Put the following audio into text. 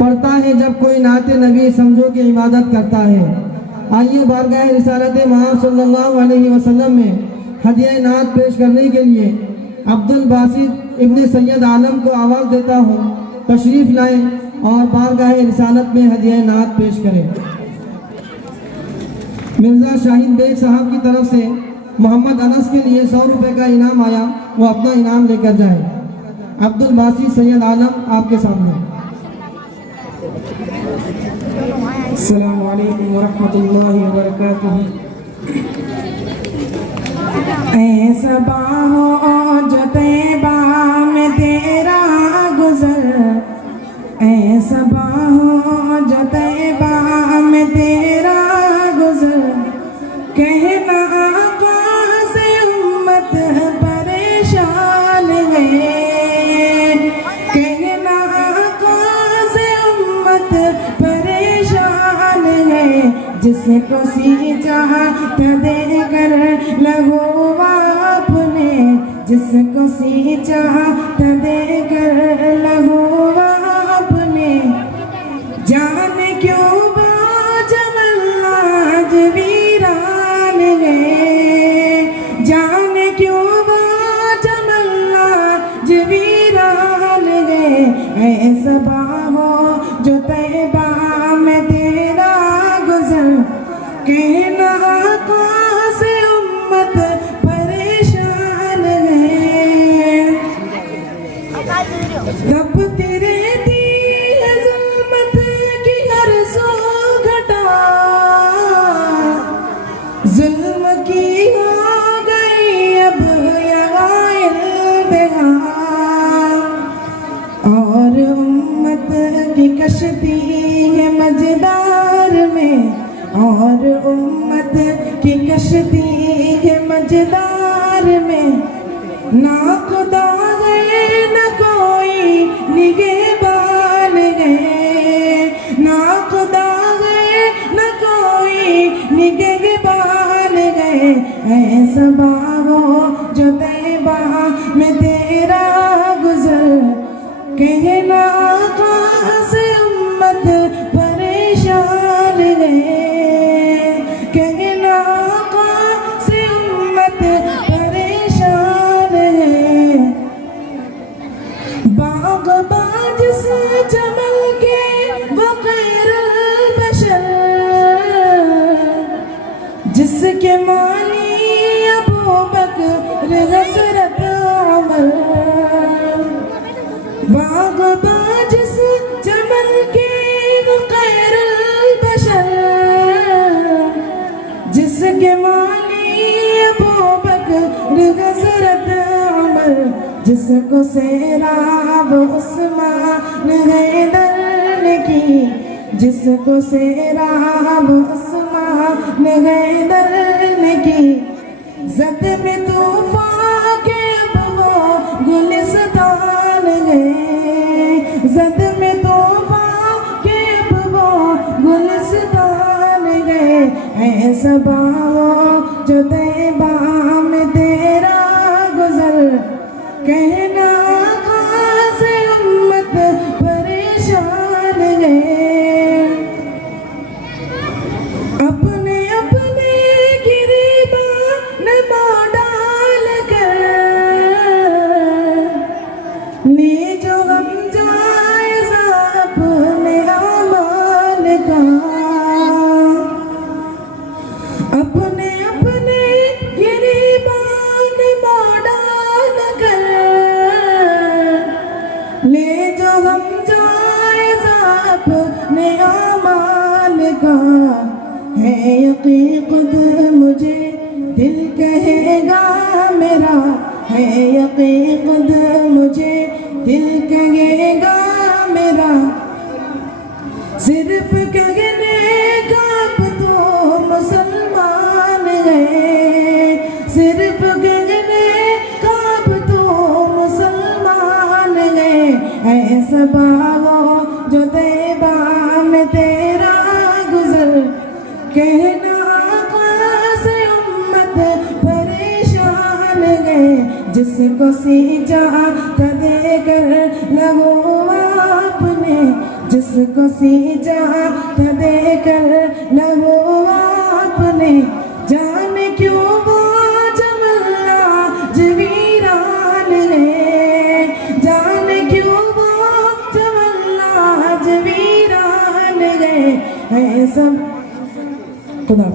पढ़ता है जब कोई नाते नबी समझो कि इबादत करता है। आइए बारगाह रिसालत महमूद सल्लल्लाहु अलैहि वसल्लम में हदिया नात पेश करने के लिए अब्दुल बासित इब्ने सैयद आलम को आवाज़ देता हूँ, तशरीफ़ लाएँ और बारगाह रिसालत में हदिया नात पेश करें। मिर्ज़ा शाहिद बेग साहब की तरफ से मोहम्मद अनस के लिए 100 रुपये का इनाम आया, वो अपना इनाम लेकर जाए। अब्दुल बासित सैयद आलम आपके सामने। अस्सलामु अलैकुम वरहमतुल्लाहि वबरकातुहू। ऐसा बाहो जो तैबा में तेरा गुज़र, ऐसा बाहो जो तैबा में तेरा गुज़र, कहना आका से उम्मत परेशान है, कहना आका से उम्मत परेशान है, जिसको सी चाहत देकर लगो आपने, जिसको सी चाहत देकर लगो आपने, जाने क्यों बाजमल आज वीरान है, जाने क्यों बाजमल आज वीरान है, ऐसा बाहो जो तैबा में तेरा गुज़र, कहना आका से उम्मत परेशान है। तपती रहती है ज़ुल्मत की हर सो घटा, ज़ुल्म की हो गई अब यहाँ इंतहा, और उम्मत की कश्ती है मझदार में, और उम्मत की कश्ती है मझदार में, ना खुदा है न कोई निगहबान है, ना खुदा है न कोई निगहबान है, ऐसा बाहो जो तैबा में तेरा गुज़र, कहना आका से उम्मत परेशान है, कहना आका से उम्मत परेशान है। बाग़बान से चमन के वो खैरुल बशर, जिसके मानी अबू बकर हज़रत उमर, बाग़बान से चमन के वो खैरुल बशर, जिसके मानी अबू बकर हज़रत उमर, जिसको सैराब उस्मान हैदर ने की, जिसको सैराब उस्मान हैदर ने की, ज़द में तूफ़ान के अब वो गुलिस्तान है, ज़द में तूफ़ान के अब वो गुलिस्तान है, ऐसा बाहो जो तैबा में तेरा गुज़र, कहना आका से उम्मत परेशान है। अपने अपने गिरबान में डाल कर ले जो हम जायज़ा अपने आमाल का, अपने अपने गिरबान में डाल कर ले जो हम जायज़ा अपने आमाल का, है यकीन खुद मुझे दिल कहेगा मेरा, है यकीन खुद मुझे दिल कहेगा मेरा, सिर्फ कहने का अब तो मुसलमान है, सिर्फ कहने का अब तो मुसलमान है, ऐसा बाहो जो तैबा में तेरा गुज़र, कहना आका से उम्मत परेशान है, जिसको सी चाहत देकर लगो आपने, जिसको सींचा था देकर लहू आपने, जाने क्यों वो जमला जवीरान है, जाने क्यों वो जमला जवीरान है सब खुदा।